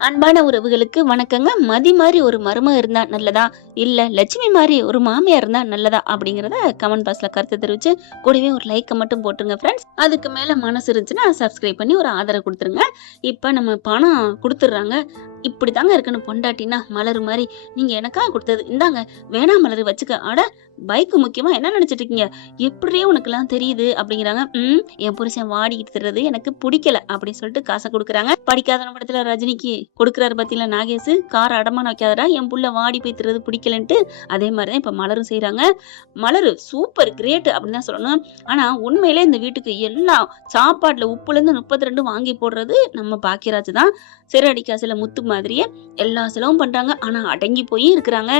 அன்பான உறவுகளுக்கு வணக்கங்க. மதி மாரி ஒரு மருமக இருந்தா நல்லதா? இல்ல லட்சுமி மாரி ஒரு மாமியார் இருந்தா நல்லதா? அப்படிங்கிறத கமெண்ட் பாக்ஸ்ல கருத்து தெரிவிச்சு, கூடவே ஒரு லைக்க மட்டும் போட்டுருங்க ஃப்ரெண்ட்ஸ். அதுக்கு மேல மனசு இருந்துச்சுன்னா சப்ஸ்கிரைப் பண்ணி ஒரு ஆதரவு குடுத்துருங்க. இப்ப நம்ம பணம் குடுத்துடுறாங்க. இப்படித்தாங்க இருக்கணும் பொண்டாட்டின்னா, மலர் மாரி. நீங்க எனக்கா குடுத்தது. இந்தாங்க வேணாம் மலரு வச்சுக்க. அட பைக் முக்கியமா என்ன நெனச்சுட்டு இருக்கீங்க? எப்படியே உனக்கெல்லாம் தெரியுது? அப்படிங்கிறாங்க. என் புருஷன் வாடிக்கிட்டு திர்றது எனக்கு புடிக்கல அப்படின்னு சொல்லிட்டு காச குடுக்குறாங்க. படிக்காதவன் படத்துல ரஜினிக்கு கொடுக்குறாரு பாத்தீங்களா நாகேஷ், கார் அடமானம் வைக்காதடா என் புள்ள வாடி போய் திர்றது பிடிக்கலன்ட்டு. அதே மாதிரிதான் இப்ப மலரும் செய்றாங்க. மலரு சூப்பர் கிரேட் அப்படின்னு தான் சொல்லணும். ஆனா உண்மையிலே இந்த வீட்டுக்கு எல்லாம் சாப்பாட்டுல உப்புல இருந்து 32 வாங்கி போடுறது நம்ம பாக்கியராஜ் தான். சிறடி காசுல முத்து மாதிரியே எல்லா செலவும் பண்றாங்க. ஆனா அடங்கி போய் இருக்கிறாங்க.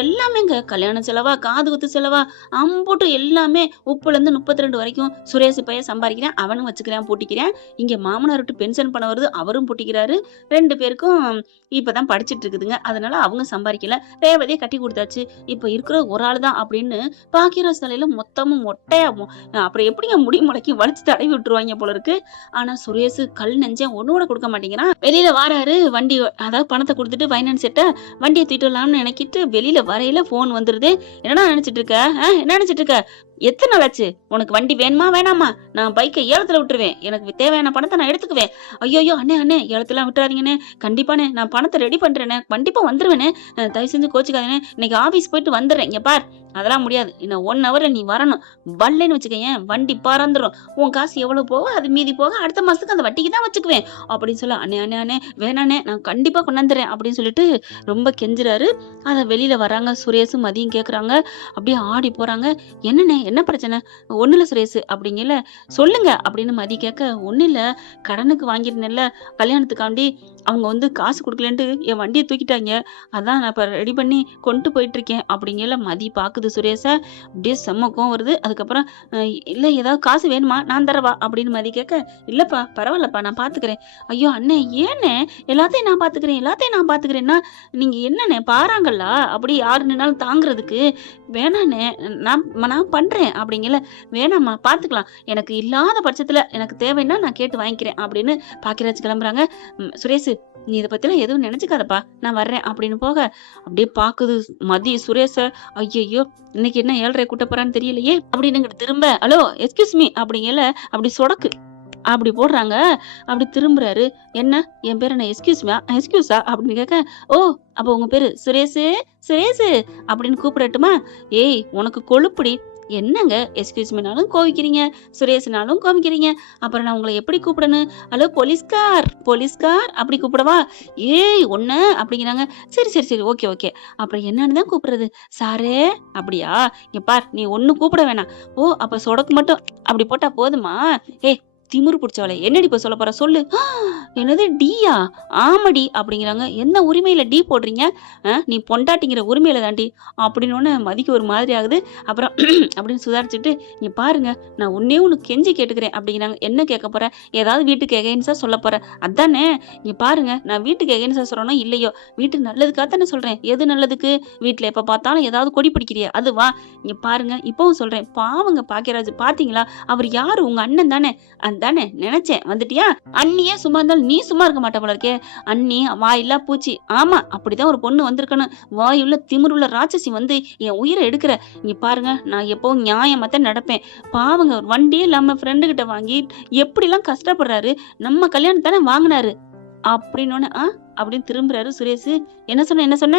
எல்லாமேங்க கல்யாண செலவா, காது குத்து செலவா, அம்புட்டு எல்லாமே உப்புல இருந்து 32 வரைக்கும் சுரேஷ் பையன் சம்பாதிக்கிறான். அவனும் வச்சுக்கிறான், பூட்டிக்கிறான். இங்க மாமனார் விட்டு பென்ஷன் பணம் வருது, அவரும் பூட்டிக்கிறாரு. 2 பேருக்கும் இப்பதான் படிச்சிட்டு இருக்குதுங்க. அதனால அவங்க சம்பாதிக்கல. ரேவதியை கட்டி கொடுத்தாச்சு. இப்ப இருக்கிற ஒரு ஆள் தான் அப்படின்னு பாக்கியராஜ் தலையில மொத்தமும் மொட்டையா அப்புறம் எப்படிங்க முடி முளைக்கி வலிச்சு தடவி விட்டுருவாங்க போல இருக்கு. ஆனா சுரேஷ் கல் நெஞ்சேன் ஒண்ணு கூட கொடுக்க மாட்டேங்கிறான். வெளியில வாராரு வண்டி, அதாவது பணத்தை கொடுத்துட்டு ஃபைனான்ஸ் செட்ட வண்டியை தூக்கிட்டு வரலாம்னு நினைக்கிட்டு வெளியில வரையில போன் வந்துருது. என்னடா நினைச்சிட்டு இருக்க? என்ன நினைச்சிட்டு இருக்க? எத்தனை நாள் ஆச்சு? உனக்கு வண்டி வேணுமா வேணாமா? நான் பைக்கை ஏலத்துல விட்டுருவேன். எனக்கு தேவையான பணத்தை நான் எடுத்துக்குவேன். ஐயோ அண்ணே ஏலத்துல விட்டுறாதீங்கண்ணே. கண்டிப்பாண்ணே நான் பணத்தை ரெடி பண்றேனே. கண்டிப்பா வந்துருவேனே. தயவு செஞ்சு கோச்சுக்காதீங்கண்ணே. இன்னைக்கு ஆபீஸ் போயிட்டு வந்துடுறேன். இங்க பார், அதெல்லாம் முடியாது. இன்னும் 1 ஹவர்ல நீ வரணும். வரலன்னு வச்சுக்கேன் வண்டி பறந்துரும். உன் காசு எவ்வளவு போக அது மீதி போக அடுத்த மாசத்துக்கு அந்த வட்டிக்கு தான் வச்சுக்குவேன் அப்படின்னு சொல்ல, அண்ணே வேணாண்ணே நான் கண்டிப்பா கொண்டாந்துறேன் அப்படின்னு சொல்லிட்டு ரொம்ப கெஞ்சுறாரு. அத வெளியில வராங்க சுரேஷும் மதியம் கேக்குறாங்க. அப்படியே ஆடி போறாங்க. என்னண்ணே என்ன பிரச்சனை? ஒண்ணுல சுரேஷ் அப்படிங்கல. சொல்லுங்க அப்படின்னு மதி கேட்க, ஒண்ணு இல்ல, கடனுக்கு வாங்கிருந்தேன்ல கல்யாணத்துக்காண்டி, அவங்க காசு கொடுக்கலன்ட்டு என் வண்டியை தூக்கிட்டாங்க. அதான் நான் இப்ப ரெடி பண்ணி கொண்டு போயிட்டு இருக்கேன் அப்படிங்கல. மதி பாக்குது சுரேஷ. அப்படியே செம்ம கோவம் வருது. அதுக்கப்புறம் இல்ல ஏதாவது காசு வேணுமா நான் தரவா அப்படின்னு மதி கேட்க, இல்லப்பா பரவாயில்லப்பா நான் பாத்துக்கிறேன். ஐயோ அண்ணே ஏண்ணே எல்லாத்தையும் நான் பாத்துக்கிறேன்னா நீங்க என்னண்ணே பாறாங்கல்ல அப்படி யாரு நின்னாலும் தாங்குறதுக்கு? வேணாண்ணே நான் பண்றேன் அப்படிங்கல. வேணாம்மா பாத்துக்கலாம், எனக்கு இல்லாத பட்சத்துல எனக்கு தேவைன்னா நான் கேட்டு வாங்கிக்கிறேன் அப்படின்னு பாக்கியராஜ் கிளம்புறாங்க. சுரேஷ் நீ இதை பத்திலாம் எதுவும் நினைச்சுக்காதப்பா, நான் வர்றேன் அப்படின்னு போக, அப்படியே பாக்குது மதி சுரேஷ. ஐயோ இன்னைக்கு என்ன 7:30 கூட்ட போறான்னு தெரியலையே அப்படின்னு திரும்ப, ஹலோ எக்ஸ்கியூஸ் மீ அப்படிங்கல. அப்படி சொடக்கு அப்படி போடுறாங்க. அப்படி திரும்புறாரு. என்ன என் பேர் என்ன எக்ஸ்கியூஸா அப்படின்னு கேட்க, ஓ அப்ப உங்க பேரு சுரேஷு அப்படின்னு கூப்பிடட்டுமா? ஏய் உனக்கு கொழுப்புடி. என்னங்க எக்ஸ்கியூஸ் மீனாலும் கோவிக்கிறீங்க, சுரேஷ்னாலும் கோவிக்கிறீங்க, அப்புறம் நான் உங்களை எப்படி கூப்பிடணும்? ஹலோ போலீஸ்கார் அப்படி கூப்பிடவா? ஏய் ஒண்ணு அப்படிங்கிறாங்க. சரி ஓகே அப்புறம் என்னன்னு தான் கூப்பிடுறது? சாரே அப்படியா? இங்க பார் நீ ஒண்ணு கூப்பிட வேணாம். ஓ அப்ப சொடக்கு மட்டும் அப்படி போட்டா போதுமா? ஏய் திமிரு பிடிச்சவளே என்னடி இப்ப சொல்ல போற சொல்லு. என்னது டீயா? ஆமாடி அப்படிங்கிறாங்க. என்ன உரிமையில டீ போடுறீங்க? நீ பொண்டாட்டிங்கிற உரிமையில தாண்டி அப்படின்னு மதிக்கு ஒரு மாதிரி ஆகுது. அப்புறம் அப்படின்னு சுதாரிச்சுட்டு, இங்க பாருங்க நான் ஒன்னே ஒண்ணு கெஞ்சி கேட்டுக்கிறேன் அப்படிங்கிறாங்க. என்ன கேட்க போற? ஏதாவது வீட்டுக்கு எகைன்ஸா சொல்ல போற? அதானே. இங்க பாருங்க நான் வீட்டுக்கு எகைன்ஸா சொல்றேனோ இல்லையோ, வீட்டுக்கு நல்லதுக்காகத்தானே சொல்றேன். எது நல்லதுக்கு? வீட்டுல எப்ப பார்த்தாலும் ஏதாவது கொடி பிடிக்கிறியா அதுவா? இங்க பாருங்க இப்பவும் சொல்றேன், பாவங்க பாக்கியராஜ் பாத்தீங்களா? அவர் யாரு? உங்க அண்ணன் தானே. தானே நினைச்சேன் வந்துட்டியா? அண்ணியே சும்மா இருந்தாலும் நீ சும்மா இருக்க மாட்ட போல இருக்கே. அண்ணி வாயில்லா பூச்சி. ஆமா அப்படிதான் ஒரு பொண்ணு வந்திருக்கணும். வாயுள்ள திமிருள்ள ராட்சசி என் உயிரை எடுக்கிற. இங்க பாருங்க நான் எப்பவும் நியாயமாத்தான் நடப்பேன். பாவங்க ஒரு வண்டியே இல்லாம ஃப்ரெண்டு கிட்ட வாங்கி எப்படிலாம் கஷ்டப்படுறாரு. நம்ம கல்யாணம் தானே வாங்கினாரு அப்படின்னு அப்படின்னு திரும்புறாரு சுரேஷ். என்ன சொன்ன?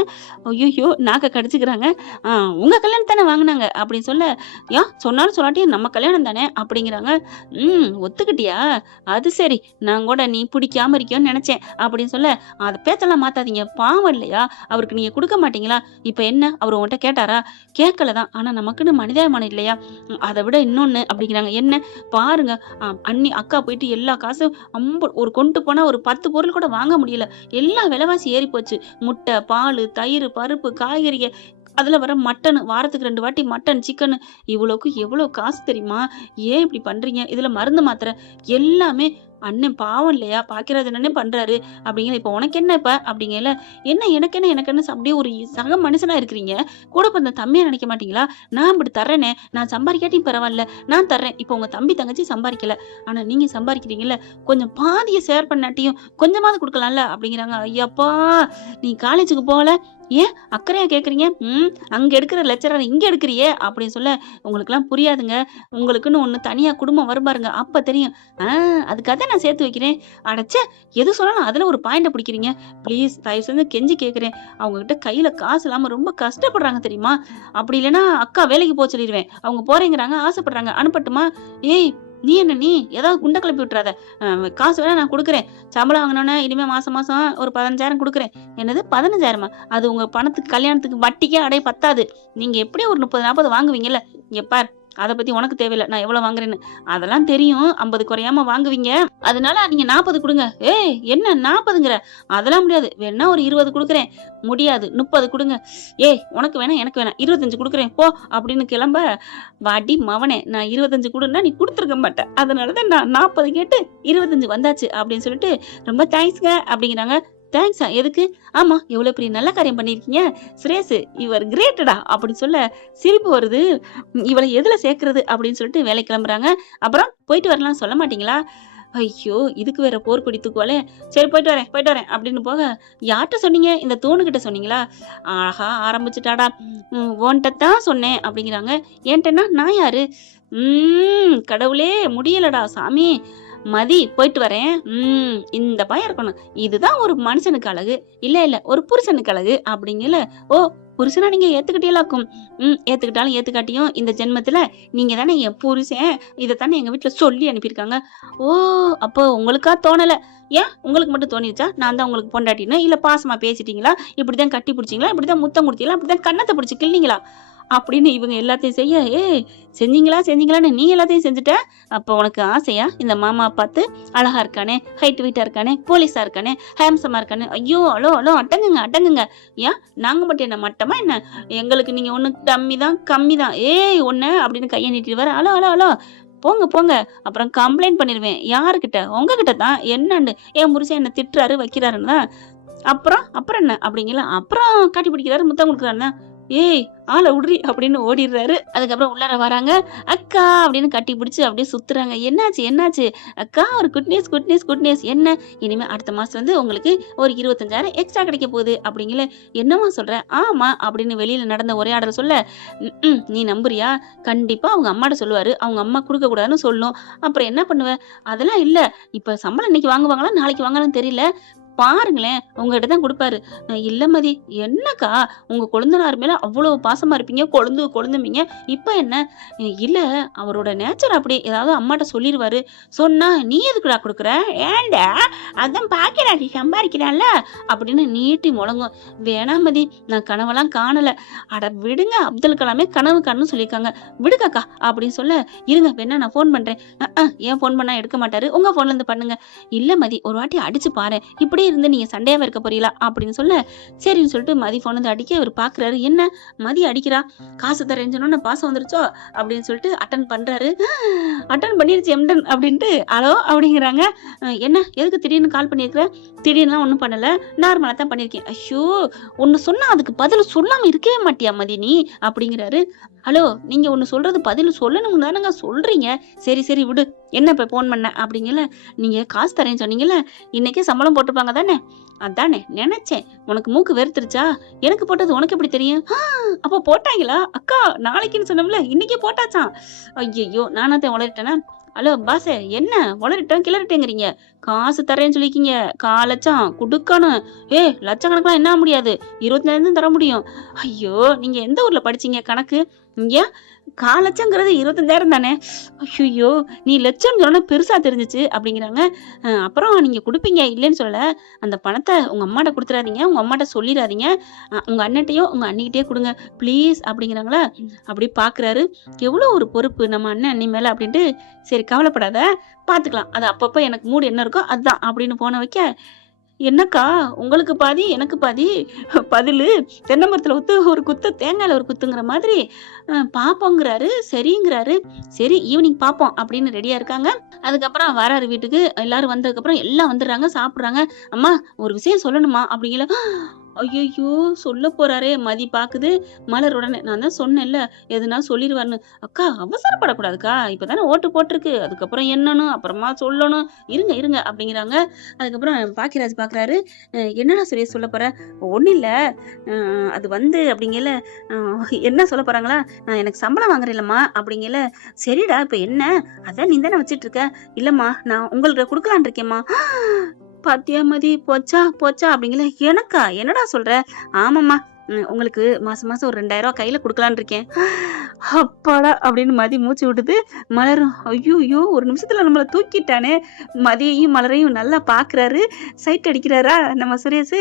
ஐயோ நாக்க கடிச்சுக்கிறாங்க. உங்க கல்யாணம் தானே வாங்கினாங்க அப்படின்னு சொல்ல, சொன்னாலும் சொல்லாட்டியும் நம்ம கல்யாணம் தானே அப்படிங்கிறாங்க. ஒத்துக்கிட்டியா? அது சரி, நான் கூட நீ பிடிக்காம இருக்கியோன்னு நினைச்சேன் அப்படின்னு சொல்ல, அதை பேச்செல்லாம் மாத்தாதீங்க, பாவம் இல்லையா? அவருக்கு நீங்க கொடுக்க மாட்டீங்களா? இப்ப என்ன அவர் உங்கள்கிட்ட கேட்டாரா? கேட்கலதான், ஆனா நமக்குன்னு மனிதாபிமானம் இல்லையா? அதை விட இன்னொன்னு அப்படிங்கிறாங்க. என்ன பாருங்க, அண்ணி அக்கா போயிட்டு எல்லா காசும் ஒரு கொண்டு போனா ஒரு 10 பொருள் கூட வாங்க முடியல. எல்லா விலைவாசி ஏறி போச்சு. முட்டை, பால், தயிர், பருப்பு, காய்கறிக, அதுல வர மட்டன், வாரத்துக்கு 2 வாட்டி மட்டன், சிக்கன், இவ்வளவுக்கு எவ்வளவு காசு தெரியுமா? ஏன் இப்படி பண்றீங்க? இதுல மருந்து மாத்திரை எல்லாமே அண்ணன் பாவம் இல்லையா? பாக்கியராஜ் அண்ணனே பண்றாரு அப்படிங்கிற. இப்ப உனக்கு என்ன இப்ப? அப்படிங்கல. என்ன எனக்கு என்ன அப்படியே ஒரு சக மனுஷனா இருக்கிறீங்க. கூட பிறந்த தம்பியா நினைக்க மாட்டீங்களா? நான் இப்படி தர்றேனே, நான் சம்பாதிக்காட்டியும் பரவாயில்ல, நான் தர்றேன். இப்போ உங்க தம்பி தங்கச்சி சம்பாதிக்கல, ஆனா நீங்க சம்பாதிக்கிறீங்கல்ல, கொஞ்சம் பாதிய ஷேர் பண்ணாட்டியும் கொஞ்சமாவது கொடுக்கலாம்ல அப்படிங்கிறாங்க. ஐயப்பா, நீ காலேஜுக்கு போகல, ஏன் அக்கறையா கேக்குறீங்க? அங்க எடுக்கிற லெக்சரர் இங்க எடுக்கிறியே அப்படின்னு சொல்ல, உங்களுக்குலாம் புரியாதுங்க. உங்களுக்குன்னு ஒண்ணு தனியா குடும்பம் வரும் பாருங்க, அப்ப தெரியும். அதுக்காக நான் சேர்த்து வைக்கிறேன். அடச்சே, எது சொன்னாலும் அதுல ஒரு பாயிண்ட பிடிக்கிறீங்க. ப்ளீஸ் தயவு செஞ்சு கெஞ்சி கேக்குறேன். அவங்க கிட்ட கையில காசு இல்லாம ரொம்ப கஷ்டப்படுறாங்க தெரியுமா? அப்படி இல்லைன்னா அக்கா வேலைக்கு போக சொல்லிடுவேன். அவங்க போறேங்கிறாங்க, ஆசைப்படுறாங்க, அனுப்பட்டுமா? ஏய், நீ ஏதாவது குண்ட கிளப்பி விட்டுறாத. காசு வேணா நான் கொடுக்குறேன். சம்பளம் வாங்கினோன்னே இனிமே மாசம் மாசம் ஒரு 15,000 கொடுக்குறேன். என்னது 15,000? அது உங்க பணத்துக்கு கல்யாணத்துக்கு வட்டிக்கே அடைய பத்தாது. நீங்க எப்படியும் ஒரு 30, 40 வாங்குவீங்கல்ல. இங்க பார், அத பத்தி உனக்கு தேவையில்ல, நான் எவ்வளவு வாங்குறேன்னு. அதெல்லாம் தெரியும், 50 குறையாம வாங்குவீங்க. அதனால நீங்க 40 கொடுங்க. ஏய், என்ன 40ங்கிற? அதெல்லாம் முடியாது. வேணா ஒரு 20 கொடுக்குறேன். முடியாது, 30 கொடுங்க. ஏய், உனக்கு வேணாம் எனக்கு வேணாம், 25 கொடுக்குறேன் போ அப்படின்னு கிளம்ப. வாடி மவனே, நான் 25 கொடுன்னா நீ கொடுத்துருக்க மாட்டேன். அதனாலதான் நான் 40 கேட்டு 25 வந்தாச்சு அப்படின்னு சொல்லிட்டு, ரொம்ப தேங்க்ஸ்ங்க அப்படிங்கிறாங்க. தேங்க்ஸா? எதுக்கு? ஆமா, எவ்வளவு பெரிய நல்ல காரியம் பண்ணிருக்கீங்க சுரேஷ், யுவர் கிரேட்டடா அப்படின்னு சொல்ல சிரிப்பு வருது. இவளை எதுல சேர்க்கறது அப்படின்னு சொல்லிட்டு வேலை கிளம்புறாங்க. அப்புறம் போயிட்டு வரலாம் சொல்ல மாட்டீங்களா? ஐயோ, இதுக்கு வேற போர்க்கொடி தூக்குவாளே. சரி, போயிட்டு வரேன் அப்படின்னு போக, யார்கிட்ட சொன்னீங்க? இந்த தூணுகிட்ட சொன்னீங்களா? ஆஹா, ஆரம்பிச்சுட்டாடா. உன்கிட்டதான் சொன்னேன் அப்படிங்கிறாங்க. ஏன்ட்டனா நான் யாரு? கடவுளே, முடியலடா சாமி. மதி, போயிட்டு வரேன். இந்த பயம் இருக்கணும். இதுதான் ஒரு மனுஷனுக்கு அழகு. இல்ல ஒரு புருஷனுக்கு அழகு அப்படிங்கல. ஓ, புருஷனா நீங்க ஏத்துக்கிட்டீங்களாக்கும். ஏத்துக்கிட்டாலும் ஏத்துக்காட்டியும் இந்த ஜென்மத்துல நீங்க தானே என் புருஷன். இதைத்தானே எங்க வீட்டுல சொல்லி அனுப்பியிருக்காங்க. ஓ, அப்போ உங்களுக்கா தோணல? ஏன் உங்களுக்கு மட்டும் தோணிருச்சா? நான் தான் உங்களுக்கு பொண்டாட்டின்னு? இல்ல பாசமா பேசிட்டீங்களா? இப்படிதான் கட்டி பிடிச்சிங்களா? இப்படிதான் முத்தம் கொடுத்தீங்களா? இப்படிதான் கண்ணத்தை பிடிச்சி கிள்ளிங்களா அப்படின்னு இவங்க எல்லாத்தையும் செய்ய, செஞ்சீங்களான்னு நீ எல்லாத்தையும் செஞ்சுட்ட. அப்ப உனக்கு ஆசையா இந்த மாமா பார்த்து? அழகா இருக்கானே, ஹைட் வெயிட்டா இருக்கானே, போலீஸா இருக்கானே, ஹேம்சமா இருக்கானே. ஐயோ, அலோ அடங்குங்க. ஏன் நாங்க மட்டும் என்ன மட்டமா என்ன? எங்களுக்கு நீங்க ஒண்ணு டம்மி தான், கம்மி தான். ஏய் ஒண்ணு அப்படின்னு கையை நீட்டிட்டு வர. அலோ, போங்க, அப்புறம் கம்ப்ளைண்ட் பண்ணிருவேன். யாருக்கிட்ட? உங்ககிட்ட தான். என்னன்னு என் புருஷன் என்ன திட்டுறாரு வைக்கிறாருன்னு தான். அப்புறம் என்ன அப்படிங்கல. அப்புறம் கட்டி பிடிக்கிறாரு, முத்தம் கொடுக்குறாருன்னா. ஏய், ஆளை விடுறி அப்படின்னு ஓடிடுறாரு. அதுக்கப்புறம் உள்ளார வராங்க. அக்கா அப்படின்னு கட்டி பிடிச்சு அப்படியே சுத்துறாங்க. என்னாச்சு அக்கா? ஒரு குட் நியூஸ். என்ன? இனிமே அடுத்த மாசம் உங்களுக்கு ஒரு 25,000 எக்ஸ்ட்ரா கிடைக்க போகுது அப்படிங்கல. என்னமா சொல்ற? ஆமா அப்படின்னு வெளியில நடந்த உரையாடல் சொல்ல, நீ நம்புறியா? கண்டிப்பா அவங்க அம்மாட்ட சொல்லுவாரு. அவங்க அம்மா கொடுக்க கூடாதுன்னு சொல்லும். அப்புறம் என்ன பண்ணுவ? அதெல்லாம் இல்ல, இப்ப சம்பளம் இன்னைக்கு வாங்குவாங்களா நாளைக்கு வாங்கலாம்னு தெரியல, பாருங்களேன் உங்ககிட்ட தான் கொடுப்பாரு. இல்ல மதி, என்னக்கா உங்க கொழுந்தனார் மேல அவ்வளவு பாசமா இருப்பீங்க, கொழுந்தும்பீங்க. இப்ப என்ன? இல்ல, அவரோட நேச்சர் அப்படி. ஏதாவது அம்மாட்ட சொல்லிடுவாரு. சொன்னா நீ எதுக்குடா கொடுக்குற? ஏண்டா, அதான் பாக்கிறாடி சம்பாதிக்கிறான்ல அப்படின்னு நீட்டி முழங்கும். வேணாம் மதி, நான் கனவெல்லாம் காணல. அட விடுங்க, அப்துல் கலாமே கனவு காணுன்னு சொல்லியிருக்காங்க, விடுங்கக்கா அப்படின்னு சொல்ல, இருங்க வேணா நான் போன் பண்றேன். ஏன் போன் பண்ணா எடுக்க மாட்டாரு? உங்க போன்ல இருந்து பண்ணுங்க. இல்ல மதி, ஒரு வாட்டி அடிச்சு பாரு, இப்படி இருந்து நீங்க சண்டையாவ இருக்க போறீங்களா அப்படின்னு சொல்ல, சரின்னு சொல்லிட்டு மதி போன் வந்து அடிக்க இவர் பாக்குறாரு. என்ன மதி அடிக்கிறா? காசு தரேன்னு சொன்னோன்னு பாசம் வந்துருச்சோ அப்படின்னு சொல்லிட்டு அட்டன் பண்றாரு. அட்டன் பண்ணிருச்சு எம்டன் அப்படின்ட்டு. ஹலோ அப்படிங்கிறாங்க. என்ன, எதுக்கு திடீர்னு கால் பண்ணிருக்கிற? திடீர்னுலாம் ஒண்ணும் பண்ணல, நார்மலா தான் பண்ணிருக்கேன். ஐயோ, ஒண்ணு சொன்னா அதுக்கு பதில் சொல்லாம இருக்கவே மாட்டியா மதி நீ அப்படிங்கிறாரு. ஹலோ, நீங்க ஒண்ணு சொல்றது பதில் சொல்லணும்னு தானங்க சொல்றீங்க. சரி விடு, என்ன இப்ப போன் பண்ண அப்படிங்கல. நீங்க காசு தரேன்னு சொன்னீங்கல்ல, இன்னைக்கே சம்பளம் போட்டுப்பாங்க தானே? அதானே நினைச்சேன். உனக்கு மூக்கு வெறுத்துருச்சா? எனக்கு போட்டது உனக்கு எப்படி தெரியும்? அப்ப போட்டாங்களா? அக்கா நாளைக்குன்னு சொன்னோம்ல, இன்னைக்கே போட்டாச்சான். ஐயோ, நானாத்தான் உளறிட்டேனா? ஹலோ பாசே, என்ன உளறிட்டேன் கிளறிட்டேங்கிறீங்க? காசு தரேன்னு சொல்லிருக்கீங்க, 4 லட்சம் கொடுக்கணும். லட்சக்கணக்கெல்லாம் என்ன முடியாது, 25,000 தர முடியும். ஐயோ, நீங்க எந்த ஊர்ல படிச்சீங்க கணக்கு? இங்க 4 லட்சங்கிறது 25,000 தானே? ஐயோ, நீ லட்சம் சொன்ன பெருசா தெரிஞ்சிச்சு அப்படிங்கிறாங்க. அப்புறம் நீங்க கொடுப்பீங்க இல்லைன்னு சொல்ல, அந்த பணத்தை உங்க அம்மாட்ட கொடுத்துடாதீங்க, உங்க அம்மாட்ட சொல்லிடாதீங்க, உங்க அண்ணன்ட்டையோ உங்க அண்ணிக்கிட்டே கொடுங்க ப்ளீஸ் அப்படிங்கிறாங்களா. அப்படி பாக்குறாரு, எவ்வளவு ஒரு பொறுப்பு நம்ம அண்ணன் அண்ணி மேல அப்படின்ட்டு. சரி கவலைப்படாத, பாத்துக்கலாம், அது அப்பப்ப எனக்கு மூடு என்ன இருக்கோ அதுதான் அப்படின்னு போன வைக்க, என்னக்கா உங்களுக்கு பாதி எனக்கு பாதி பதிலு தென்னை மரத்துல ஒரு குத்து தேங்காயில ஒரு குத்துங்கிற மாதிரி பாப்போங்கிறாரு. சரிங்கிறாரு. சரி ஈவினிங் பாப்போம் அப்படின்னு ரெடியா இருக்காங்க. அதுக்கப்புறம் வராரு வீட்டுக்கு. எல்லாரும் வந்ததுக்கப்புறம் எல்லாம் வந்துடுறாங்க, சாப்பிடுறாங்க. அம்மா ஒரு விஷயம் சொல்லணுமா அப்படிங்கல. ஐயையோ! சொல்லப் போறாரே! மதி பாக்குது. மலர் உடனே நான் தான் சொன்னேன்ல, எதுனாலும் சொல்லிருவாருன்னு. அக்கா அவசரப்படக்கூடாதுக்கா. இப்பதானே ஓட்டு போட்டிருக்கு. அதுக்கப்புறம் எண்ணணும், அப்புறமா சொல்லணும். இருங்க, இருங்க அப்படிங்கிறாங்க. அதுக்கப்புறம் பாக்கியராஜ் பாக்குறாரு. என்னடா சுரேஷ் சொல்லப் போற? ஒண்ணும் இல்ல. அது வந்து அப்படிங்கல, என்ன சொல்லப் போறாங்களா? எனக்கு சம்பளம் வாங்குறேன்லம்மா அப்படிங்கல. சரிடா இப்ப என்ன? அதான் நீ தானே வச்சிட்டு இருக்க. இல்லம்மா நான் உங்களுக்கு குடுக்கலான்னு இருக்கேம்மா. பாத்தியா மதி போச்சா போச்சா அப்படிங்கல. எனக்கா என்னடா சொல்ற? ஆமாம்மா உங்களுக்கு மாசம் மாசம் ஒரு 2000 கையில குடுக்கலான்னு இருக்கேன். அப்பாடா அப்படின்னு மதி மூச்சு விடுது. மலரும் ஐயோ ஒரு நிமிஷத்துல நம்மள தூக்கிட்டானே. மதியையும் மலரையும் நல்லா பாக்குறாரு. சைட் அடிக்கிறாரா நம்ம சுரேஷ்.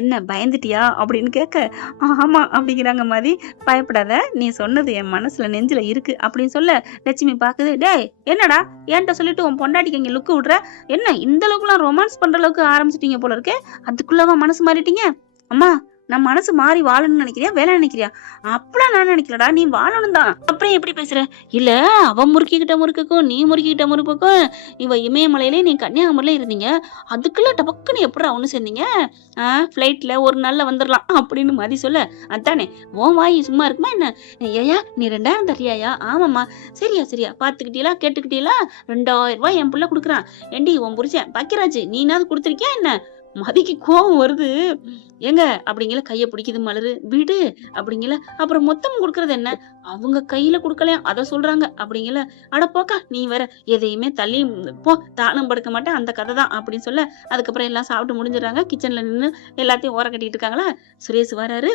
என்ன பயந்துட்டியா அப்படின்னு கேட்க, ஆமா அப்படிங்கிறாங்க மதி. பயப்படாத, நீ சொன்னது என் மனசுல நெஞ்சில இருக்கு அப்படின்னு சொல்ல லட்சுமி பாக்குது. டேய் என்னடா ஏன்ட்ட சொல்லிட்டு உன் பொண்டாட்டிக்கு இங்க லுக்கு விடுற? என்ன இந்த அளவுக்குலாம் ரொமான்ஸ் பண்ற அளவுக்கு ஆரம்பிச்சிட்டீங்க போல இருக்கே. அதுக்குள்ளவா மனசு மாறிட்டீங்க? அம்மா நான் மனசு மாறி வாழணும்னு நினைக்கிறியா வேலை நினைக்கிறியா? அப்பலாம் நான் நினைக்கலடா, நீ வாழணும் தான். அப்புறம் எப்படி பேசுற? இல்ல அவ முறுக்கிக்கிட்ட முறுக்குக்கும் நீ முறுக்கிக்கிட்ட முறுக்குக்கும் இவ இமயமலையிலே நீ கன்னியாகுமரியில இருந்தீங்க. அதுக்குள்ள டபக்குன்னு எப்படா ஒண்ணு சேர்ந்தீங்க? ஃபிளைட்ல ஒரு நாள்ல வந்துடலாம் அப்படின்னு மதி சொல்ல, அதானே உன் வாய் சும்மா இருக்குமா என்ன? ஏயா நீ 2000 தரியாயா? ஆமாம்மா. சரியா சரியா பாத்துக்கிட்டீங்களா கேட்டுக்கிட்டீங்களா? 2000 ரூபாய் என் புள்ள குடுக்குறான். ஏண்டி உன் புருஷன் பாக்கியராஜ் நீனாவது கொடுத்துருக்கியா என்ன? மதிக்கு கோவம் வருது. ஏங்க அப்படிங்கல கைய பிடிக்குது மலரு. விடு அப்படிங்கல. அப்புறம் மொத்தம் கொடுக்கறது என்ன? அவங்க கையில குடுக்கலையா அத சொல்றாங்க அப்படிங்கல. அட போக்கா நீ வேற எதையுமே தள்ளி போ, தானும் படுக்க மாட்டேன் அந்த கதை தான் அப்படின்னு சொல்ல. அதுக்கப்புறம் எல்லாம் சாப்பிட்டு முடிஞ்சிடறாங்க. கிச்சன்ல நின்னு எல்லாத்தையும் ஓரம் கட்டிட்டு இருக்காங்களா. சுரேஷ் வராரு.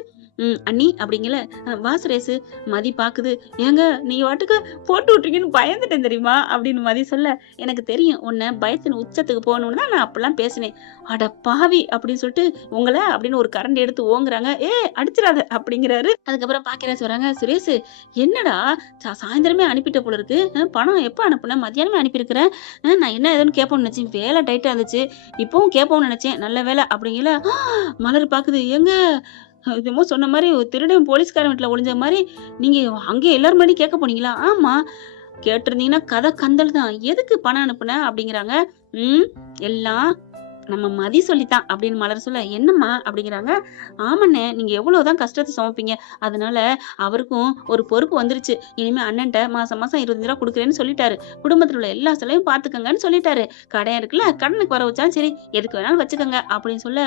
அண்ணி அப்படிங்கல. வா சுரேஷ். மதி பாக்குது. ஏங்க நீங்க வாட்டுக்கு போட்டு விட்டுருக்கீன்னு பயந்துட்டேன் தெரியுமா அப்படின்னு மதி சொல்ல, எனக்கு தெரியும் உன்னை பயத்தின் உச்சத்துக்கு போகணும்னு தான் நான் அப்பெல்லாம் பேசினேன். அட பாவி அப்படின்னு சொல்லிட்டு உங்களை அப்படின்னு ஒரு கரண்ட் எடுத்து ஓங்குறாங்க. அடிச்சிடாத அப்படிங்கிறாரு. அதுக்கப்புறம் பாக்கியராஜ் வராங்க. சுரேஷ் என்னடா சாயந்தரமே அனுப்பிட்ட போல இருக்கு. பணம் எப்ப அனுப்புன? மத்தியானமே அனுப்பியிருக்கிறேன். நான் என்ன ஏதுன்னு கேட்போம்னு நினைச்சேன். வேலை டைட்டா இருந்துச்சு. இப்பவும் கேட்போம்னு நினைச்சேன். நல்ல வேலை அப்படிங்கல. மலர் பாக்குது. ஏங்க என்னமோ சொன்ன மாதிரி திருடன் போலீஸ்காரன் வீட்டுல ஒளிஞ்ச மாதிரி நீங்க அங்கே எல்லாரும் முன்னாடி கேட்க போனீங்களா? ஆமா. கேட்டிருந்தீங்கன்னா கதை கந்தல் தான். எதுக்கு பணம் அனுப்புன அப்படிங்கிறாங்க. எல்லாம் நம்ம மதி சொல்லித்தான் அப்படின்னு மலர் சொல்ல, என்னம்மா அப்படிங்கிறாங்க. ஆமாண்ணே நீங்க எவ்வளவுதான் கஷ்டத்தை சுமப்பீங்க. அதனால அவருக்கும் ஒரு பொறுப்பு வந்துருச்சு. இனிமே அண்ணன்ட்ட மாசம் மாசம் 25 ரூபா கொடுக்குறேன்னு சொல்லிட்டாரு. குடும்பத்துல உள்ள எல்லா செலவையும் பாத்துக்கங்கன்னு சொல்லிட்டாரு. கடன் இருக்குல்ல கடனுக்கு வர வச்சாலும் சரி எதுக்கு வேணாலும் வச்சுக்கோங்க அப்படின்னு சொல்ல,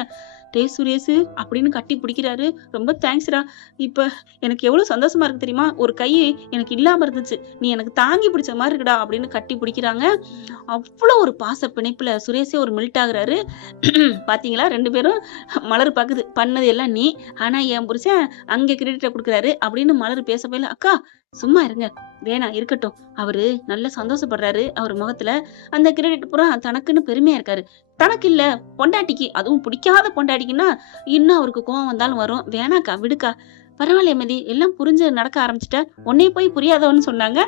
டே சுரேஷ் அப்படின்னு கட்டி பிடிக்கிறாரு. ரொம்ப தேங்க்ஸ்டா. இப்ப எனக்கு எவ்வளவு சந்தோஷமா இருக்கு தெரியுமா? ஒரு கை எனக்கு இல்லாம இருந்துச்சு, நீ எனக்கு தாங்கி பிடிச்ச மாதிரி இருக்குடா அப்படின்னு கட்டி பிடிக்கிறாங்க. அவ்வளவு ஒரு பாச பிணைப்புல சுரேஷே ஒரு மில்ட் ஆகுறாரு. பாத்தீங்களா 2 பேரும். மலர் பாக்குது பண்ணது எல்லாம் நீ, ஆனா என் புருஷன் அங்க கிரெடிட்ட குடுக்குறாரு அப்படின்னு மலர் பேச போயில. அக்கா சும்மா இருங்க, வேணாம் இருக்கட்டும். அவரு நல்ல சந்தோஷப்படுறாரு. அவர் முகத்துல அந்த கிரெடிட் பூரா தனக்குன்னு பெருமையா இருக்காரு. தனக்கு இல்ல பொண்டாட்டிக்கு, அதுவும் பிடிக்காத பொண்டாட்டிக்குன்னா இன்னும் அவருக்கு கோவம் வந்தாலும் வரும். வேணாக்கா விடுக்கா. பரவாயில்லையே மதி எல்லாம் புரிஞ்சு நடக்க ஆரம்பிச்சுட்ட. உன்னைய போய் புரியாதவன்னு சொன்னாங்க.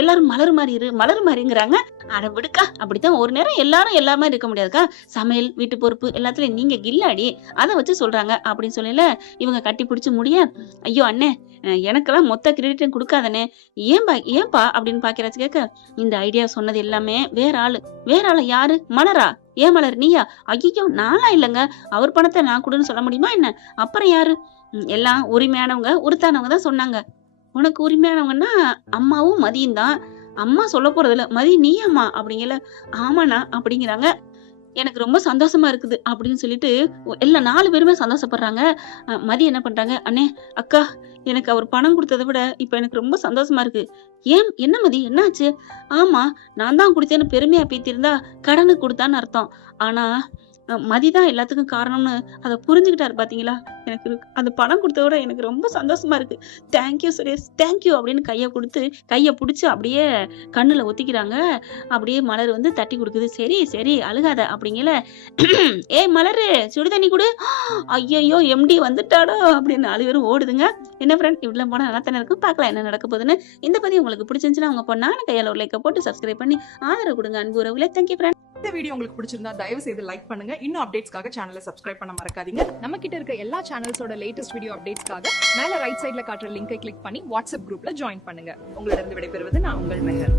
எல்லாரும் மலர் மாதிரி இரு மலர் மாதிரிங்கிறாங்க. அட விடுக்கா. அப்படித்தான் ஒரு நேரம் எல்லாரும் எல்லா மாதிரி இருக்க முடியாதுக்கா. சமையல் வீட்டு பொறுப்பு எல்லாத்துலயும் நீங்க கில்லாடி, அதை வச்சு சொல்றாங்க அப்படின்னு சொல்லல. இவங்க கட்டி பிடிச்சு முடிய, ஐயோ அண்ணே எனக்கெல்லாம் மொத்த கிரெடிட்டும் கொடுக்காதனே. ஏன்பா அப்படின்னு பாக்கியராஜ் கேட்க, இந்த ஐடியா சொன்னது எல்லாமே வேற ஆளு யாரு? மலரா? ஏன் மலர் நீயா? ஐயோ நானா இல்லைங்க. அவர் பணத்தை நான் கொடுன்னு சொல்ல முடியுமா என்ன? அப்புறம் யாரு? எல்லாம் உரிமையானவங்க உருத்தானவங்க தான் சொன்னாங்க. உனக்கு உரிமையானவங்கன்னா அம்மாவும் மதியும் தான். அம்மா சொல்ல போறது இல்ல. மதி நீ அம்மா அப்படிங்கல. ஆமாண்ணா அப்படிங்கிறாங்க. எனக்கு ரொம்ப சந்தோஷமா இருக்குது அப்படின்னு சொல்லிட்டு எல்லா 4 பேருமே சந்தோஷப்படுறாங்க. மதி என்ன பண்றாங்க, அண்ணே அக்கா எனக்கு அவர் பணம் கொடுத்ததை விட இப்ப எனக்கு ரொம்ப சந்தோஷமா இருக்கு. ஏன் என்ன மதி என்னாச்சு? ஆமா நான் தான் கொடுத்தேன்னு பெருமையா பேத்திருந்தா கடனுக்கு கொடுத்தான்னு அர்த்தம். ஆனா மதிதான் எல்லாத்துக்கும் காரணம்னு அதை புரிஞ்சுக்கிட்டாரு பாத்தீங்களா? எனக்கு அந்த பணம் கொடுத்த விட எனக்கு ரொம்ப சந்தோஷமா இருக்கு. தேங்க்யூ சுரேஷ் தேங்க்யூ அப்படின்னு கைய பிடிச்சு அப்படியே கண்ணுல ஒத்திக்கிறாங்க. அப்படியே மலர் வந்து தட்டி கொடுக்குது. சரி சரி அழுகாத அப்படிங்கல. மலரு சுடு தண்ணி கொடு. ஐயோ எம்டி வந்துட்டாடோ அப்படின்னு அழுவரும் ஓடுதுங்க. என்ன ஃப்ரெண்ட் இவ்வளவு போனா நல்லா தானே இருக்கும். பார்க்கலாம் என்ன நடக்க போகுதுன்னு. இந்த பதிவு உங்களுக்கு பிடிச்சிருந்துச்சுன்னா உங்க பொண்ணான கையால ஒரு லைக்கை போட்டு சப்ஸ்கிரைப் பண்ணி ஆதரவு கொடுங்க அன்பு உறவுகளே. Thank you friend. இந்த வீடியோ உங்களுக்கு பிடிச்சிருந்தா தயவு செய்து லைக் பண்ணுங்க. இன்னும் அப்டேட்ஸ்க்காக சேனலை சப்ஸ்கிரைப் பண்ண மறக்காதீங்க. நம்ம கிட்ட இருக்க எல்லா சேனல்ஸோட லேட்டஸ்ட் வீடியோ அப்டேட்ஸ்க்காக மேல ரைட் சைடுல காட்டுற லிங்கை கிளிக் பண்ணி வாட்ஸ்அப் குரூப்ல ஜாயின் பண்ணுங்க. உங்களிடம் விடைபெறுவது நான் உங்கள் மெஹர்.